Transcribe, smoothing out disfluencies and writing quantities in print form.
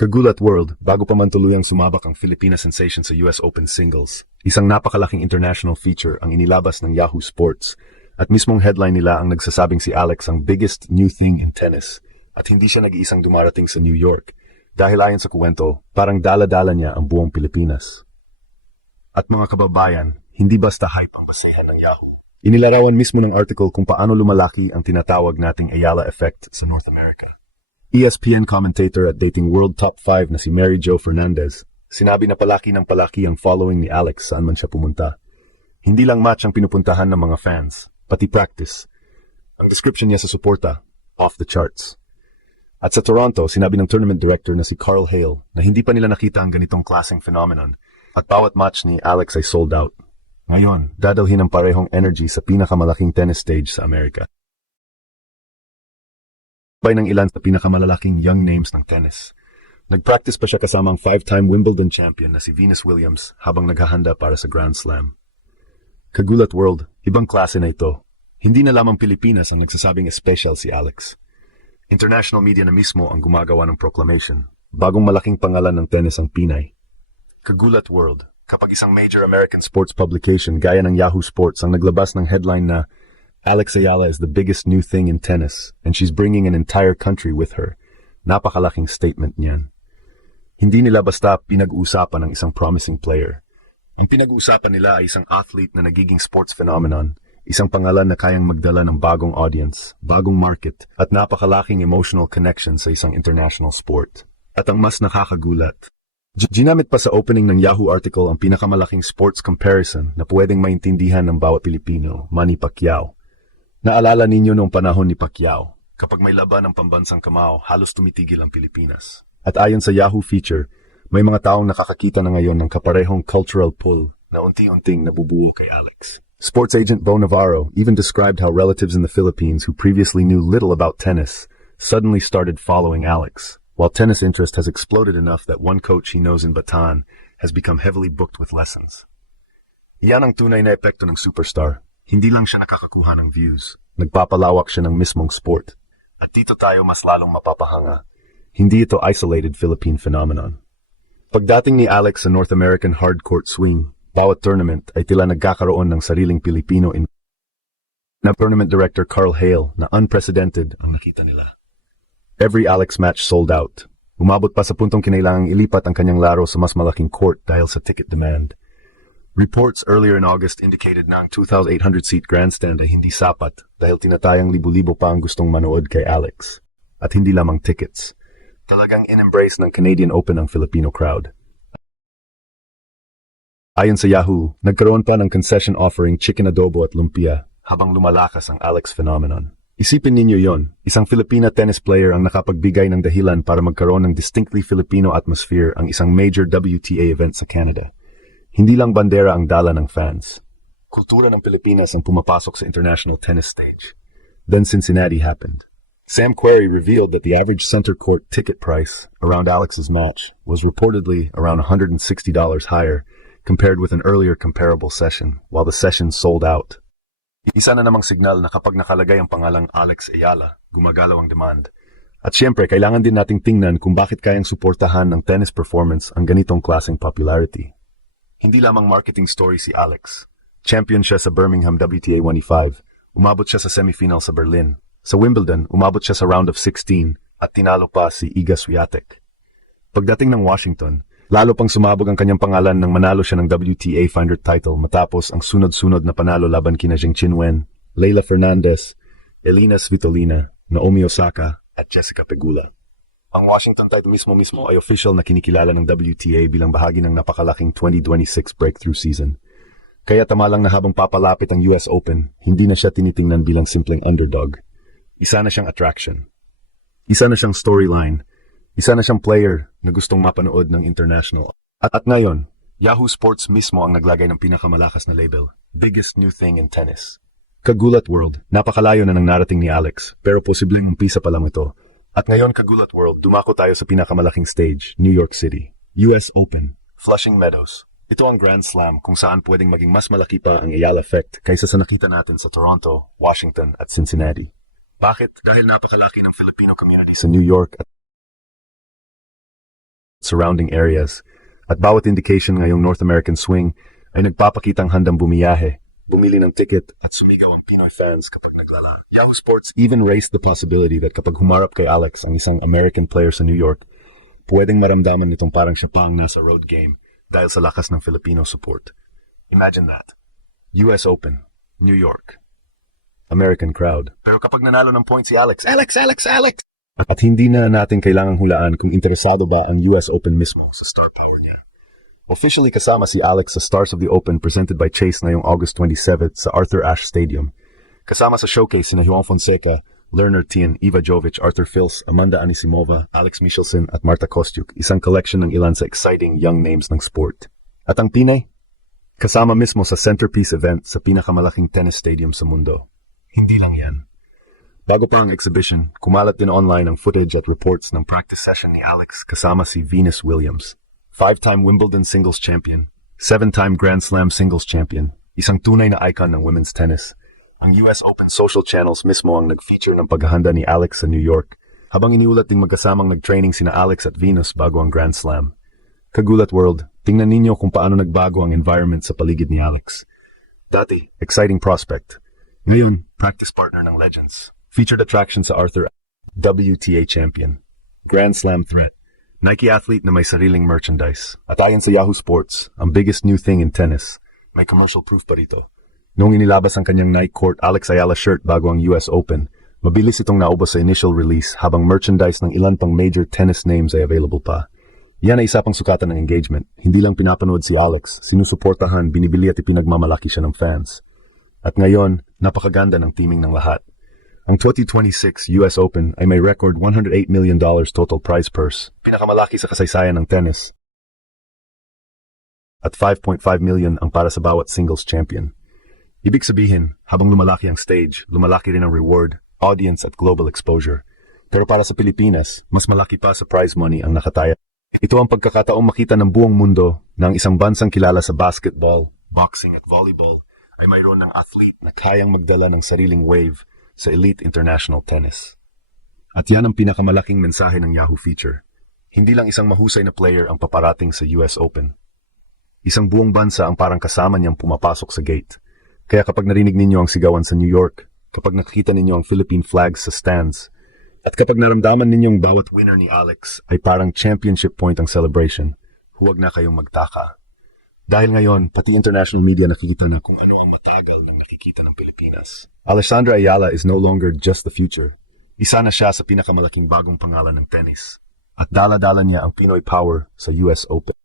Kagulat World, bago pa man tuluyang sumabak ang Filipina sensation sa US Open singles, isang napakalaking international feature ang inilabas ng Yahoo Sports at mismong headline nila ang nagsasabing si Alex ang biggest new thing in tennis at hindi siya nag-iisang dumarating sa New York dahil ayon sa kuwento, parang dala-dala niya ang buong Pilipinas. At mga kababayan, hindi basta hype ang basihan ng Yahoo. Inilarawan mismo ng article kung paano lumalaki ang tinatawag nating Ayala effect sa North America. ESPN commentator at Dating World Top 5 na si Mary Jo Fernandez, sinabi na palaki ng palaki ang following ni Alex saan man siya pumunta. Hindi lang match ang pinupuntahan ng mga fans, pati practice. Ang description niya sa suporta, off the charts. At sa Toronto, sinabi ng tournament director na si Carl Hale na hindi pa nila nakita ang ganitong klaseng phenomenon at bawat match ni Alex ay sold out. Ngayon, dadalhin ang parehong energy sa pinakamalaking tennis stage sa Amerika. Bay ng ilan sa pinakamalalaking young names ng tennis. Nagpractice pa siya kasama ang 5-time Wimbledon champion na si Venus Williams habang naghahanda para sa Grand Slam. Kagulat World, ibang klase na ito. Hindi na lamang Pilipinas ang nagsasabing special si Alex. International media na mismo ang gumagawa ng proclamation. Bagong malaking pangalan ng tennis ang Pinay. Kagulat World, kapag isang major American sports publication gaya ng Yahoo Sports ang naglabas ng headline na Alex Ayala is the biggest new thing in tennis and she's bringing an entire country with her. Napakalaking statement niyan. Hindi nila basta pinag-uusapan ng isang promising player. Ang pinag-uusapan nila ay isang athlete na nagiging sports phenomenon, isang pangalan na kayang magdala ng bagong audience, bagong market, at napakalaking emotional connection sa isang international sport. At ang mas nakakagulat, ginamit pa sa opening ng Yahoo article ang pinakamalaking sports comparison na pwedeng maintindihan ng bawat Pilipino, Manny Pacquiao. Naalala ninyo noong panahon ni Pacquiao, kapag may laban ng pambansang kamao, halos tumitigil ang Pilipinas. At ayon sa Yahoo feature, may mga taong nakakakita na ngayon ng kaparehong cultural pull na unti-unting nabubuo kay Alex. Sports agent Bo Navarro even described how relatives in the Philippines who previously knew little about tennis suddenly started following Alex, while tennis interest has exploded enough that one coach he knows in Bataan has become heavily booked with lessons. Iyan ang tunay na epekto ng superstar. Hindi lang siya nakakakuha ng views, nagpapalawak siya ng mismong sport. At dito tayo mas lalong mapapahanga. Hindi ito isolated Philippine phenomenon. Pagdating ni Alex sa North American hardcourt swing, bawat tournament ay tila nagkakaroon ng sariling Pilipino na tournament director Carl Hale na unprecedented ang nakita nila. Every Alex match sold out. Umabot pa sa puntong kinailangang ilipat ang kanyang laro sa mas malaking court dahil sa ticket demand. Reports earlier in August indicated na ang 2,800-seat grandstand ay hindi sapat dahil tinatayang libo-libo pa ang gustong manood kay Alex. At hindi lamang tickets. Talagang in-embrace ng Canadian Open ang Filipino crowd. Ayon sa Yahoo, nagkaroon pa ng concession offering chicken adobo at lumpia habang lumalakas ang Alex phenomenon. Isipin ninyo yon, isang Filipina tennis player ang nakapagbigay ng dahilan para magkaroon ng distinctly Filipino atmosphere ang isang major WTA event sa Canada. Hindi lang bandera ang dala ng fans. Kultura ng Pilipinas ang pumapasok sa international tennis stage. Then Cincinnati happened. Sam Querrey revealed that the average center court ticket price around Alex's match was reportedly around $160 higher compared with an earlier comparable session, while the session sold out. Isa na namang signal na kapag nakalagay ang pangalang Alex Ayala, gumagalaw ang demand. At syempre, kailangan din nating tingnan kung bakit kayang suportahan ng tennis performance ang ganitong klaseng popularity. Hindi lamang marketing story si Alex. Champion siya sa Birmingham WTA 1E5. Umabot siya sa semifinal sa Berlin. Sa Wimbledon, umabot siya sa round of 16 at tinalo pa si Iga Swiatek. Pagdating ng Washington, lalo pang sumabog ang kanyang pangalan nang manalo siya ng WTA Finder title matapos ang sunod-sunod na panalo laban kina Zheng Qinwen, Leylah Fernandez, Elina Svitolina, Naomi Osaka at Jessica Pegula. Ang Washington title mismo ay official na kinikilala ng WTA bilang bahagi ng napakalaking 2026 breakthrough season. Kaya tamalang na habang papalapit ang US Open, hindi na siya tinitingnan bilang simpleng underdog. Isa na siyang attraction. Isa na siyang storyline. Isa na siyang player na gustong mapanood ng international. At ngayon, Yahoo Sports mismo ang naglagay ng pinakamalakas na label, biggest new thing in tennis. Kagulat World, napakalayo na ng narating ni Alex, pero posibleng umpisa pa lang ito. At ngayon, Kagulat World, dumako tayo sa pinakamalaking stage, New York City, US Open, Flushing Meadows. Ito ang Grand Slam kung saan pwedeng maging mas malaki pa ang Ayala effect kaysa sa nakita natin sa Toronto, Washington at Cincinnati. Bakit? Dahil napakalaki ng Filipino community sa New York at surrounding areas. At bawat indication ngayong North American swing ay nagpapakitang handang bumiyahe, bumili ng ticket at sumigaw ang Pinoy fans kapag naglala. Yahoo Sports even raised the possibility that kapag humarap kay Alex ang isang American player sa New York, pwedeng maramdaman nitong parang siya pa ang nasa road game dahil sa lakas ng Filipino support. Imagine that. US Open, New York. American crowd. Pero kapag nanalo ng point si Alex, Alex! At hindi na natin kailangang hulaan kung interesado ba ang US Open mismo sa star power niya. Officially kasama si Alex sa Stars of the Open presented by Chase ngayong August 27 sa Arthur Ashe Stadium. Kasama sa showcase sina Juan Fonseca, Lerner Tien, Eva Jovic, Arthur Fils, Amanda Anisimova, Alex Michelson at Marta Kostyuk, isang collection ng ilan sa exciting young names ng sport. At ang Pinay? Kasama mismo sa centerpiece event sa pinakamalaking tennis stadium sa mundo. Hindi lang yan. Bago pa ang exhibition, kumalat din online ang footage at reports ng practice session ni Alex kasama si Venus Williams. 5-time Wimbledon singles champion, 7-time Grand Slam singles champion, isang tunay na icon ng women's tennis. Ang US Open social channels mismo ang nag-feature ng paghahanda ni Alex sa New York, habang iniulat ding magkasamang nag-training sina Alex at Venus bago ang Grand Slam. Kagulat World, tingnan ninyo kung paano nagbago ang environment sa paligid ni Alex. Dati, exciting prospect. Ngayon, practice partner ng legends. Featured attraction sa Arthur, WTA champion. Grand Slam threat. Nike athlete na may sariling merchandise. At ayon sa Yahoo Sports, ang biggest new thing in tennis. May commercial proof pa rito. Noong inilabas ang kanyang Nike Court Alex Ayala shirt bago ang US Open, mabilis itong naubos sa initial release habang merchandise ng ilan pang major tennis names ay available pa. Yan ay isa pang sukatan ng engagement. Hindi lang pinapanood si Alex, sinusuportahan, binibili at ipinagmamalaki siya ng fans. At ngayon, napakaganda ng teaming ng lahat. Ang 2026 US Open ay may record $108 million total prize purse, pinakamalaki sa kasaysayan ng tennis. At 5.5 million ang para sa bawat singles champion. Ibig sabihin, habang lumalaki ang stage, lumalaki rin ang reward, audience at global exposure. Pero para sa Pilipinas, mas malaki pa sa prize money ang nakataya. Ito ang pagkakataong makita ng buong mundo na ang isang bansang kilala sa basketball, boxing at volleyball ay mayroon ng athlete na kayang magdala ng sariling wave sa elite international tennis. At yan ang pinakamalaking mensahe ng Yahoo feature. Hindi lang isang mahusay na player ang paparating sa US Open. Isang buong bansa ang parang kasama niyang pumapasok sa gate. Kaya kapag narinig ninyo ang sigawan sa New York, kapag nakita ninyo ang Philippine flags sa stands, at kapag naramdaman ninyong bawat winner ni Alex ay parang championship point ang celebration, huwag na kayong magtaka. Dahil ngayon, pati international media nakikita na kung ano ang matagal ng nakikita ng Pilipinas. Alessandra Ayala is no longer just the future. Isa na siya sa pinakamalaking bagong pangalan ng tennis. At dala-dala niya ang Pinoy power sa US Open.